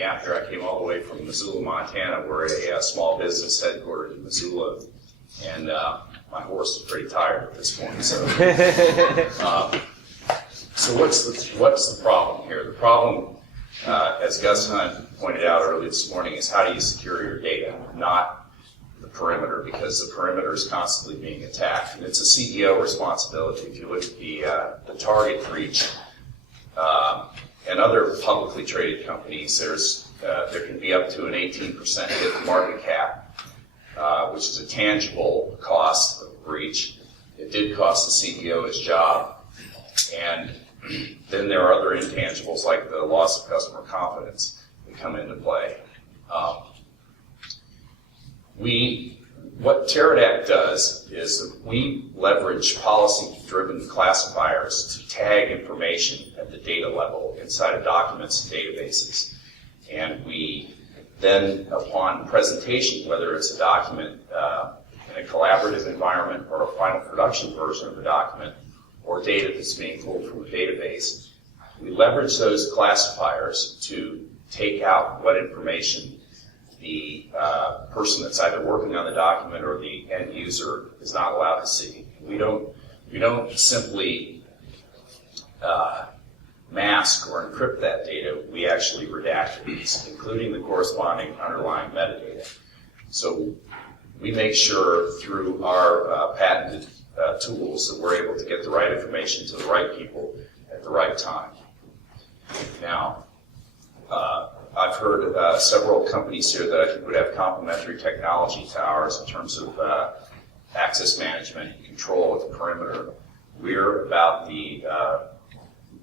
me after I came all the way from Missoula, Montana. We're a small business headquartered in Missoula, and my horse is pretty tired at this point. So, so what's the problem here? The problem, as Gus Hunt pointed out earlier this morning, is how do you secure your data, not the perimeter, because the perimeter is constantly being attacked, and it's a CEO responsibility. If you look at the target breach and other publicly traded companies, there can be up to an 18% hit market cap, which is a tangible cost of breach. It did cost the CEO his job, and then there are other intangibles like the loss of customer confidence that come into play. What Teradact does is that we leverage policy-driven classifiers to tag information at the data level inside of documents and databases. And we then, upon presentation, whether it's a document in a collaborative environment or a final production version of the document, or data that's being pulled from a database, we leverage those classifiers to take out what information the person that's either working on the document or the end user is not allowed to see. We don't simply mask or encrypt that data. We actually redact it, including the corresponding underlying metadata. So we make sure through our patented tools that we're able to get the right information to the right people at the right time. Now, I've heard several companies here that I think would have complementary technology to ours in terms of access management and control at the perimeter. We're about the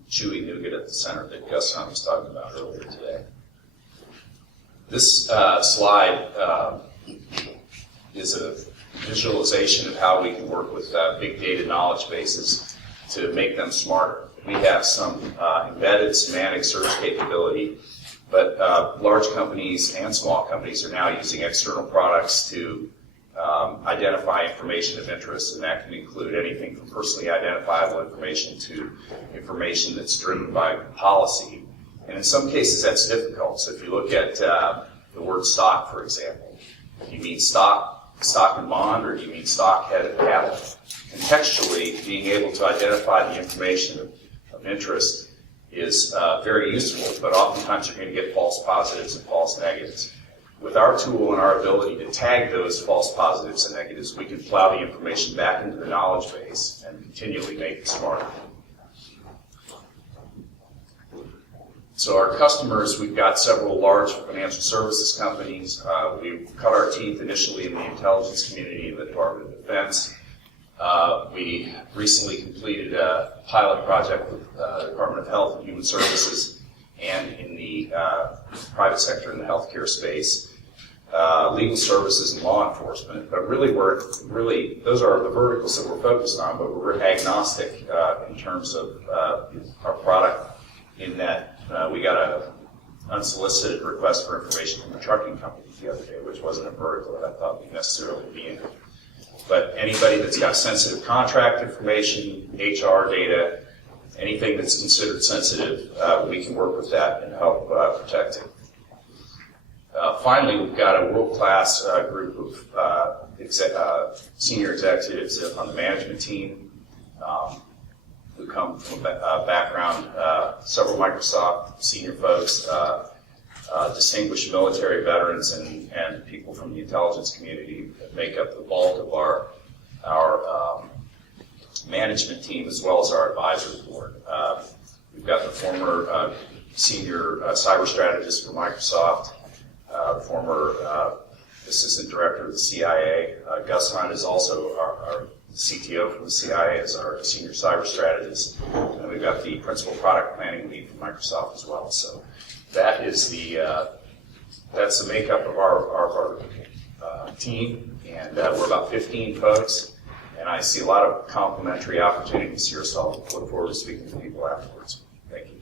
chewy nougat at the center that Gus Hunt was talking about earlier today. This slide is a visualization of how we can work with big data knowledge bases to make them smarter. We have some embedded semantic search capability, but large companies and small companies are now using external products to identify information of interest, and that can include anything from personally identifiable information to information that's driven by policy. And in some cases, that's difficult. So if you look at the word stock, for example, do you mean stock and bond, or do you mean stock, head, and cattle? Contextually, being able to identify the information of interest is very useful, but oftentimes you're going to get false positives and false negatives. With our tool and our ability to tag those false positives and negatives, we can plow the information back into the knowledge base and continually make it smarter. So our customers, we've got several large financial services companies. We cut our teeth initially in the intelligence community in the Department of Defense. We recently completed a pilot project with the Department of Health and Human Services and in the private sector in the healthcare space, legal services and law enforcement. But really, those are the verticals that we're focused on, but we're agnostic in terms of our product, in that we got an unsolicited request for information from a trucking company the other day, which wasn't a vertical that I thought we'd necessarily be in. But anybody that's got sensitive contract information, HR data, anything that's considered sensitive, we can work with that and help protect it. Finally, we've got a world-class group of senior executives on the management team who come from a background, several Microsoft senior folks, distinguished military veterans, and people from the intelligence community that make up the bulk of our management team, as well as our advisory board. We've got the former senior cyber strategist for Microsoft, the former assistant director of the CIA. Gus Hunt is also our CTO from the CIA as our senior cyber strategist. And we've got the principal product planning lead from Microsoft as well. So that is that's the makeup of our team, and we're about 15 folks, and I see a lot of complementary opportunities here, so I'll look forward to speaking to people afterwards. Thank you.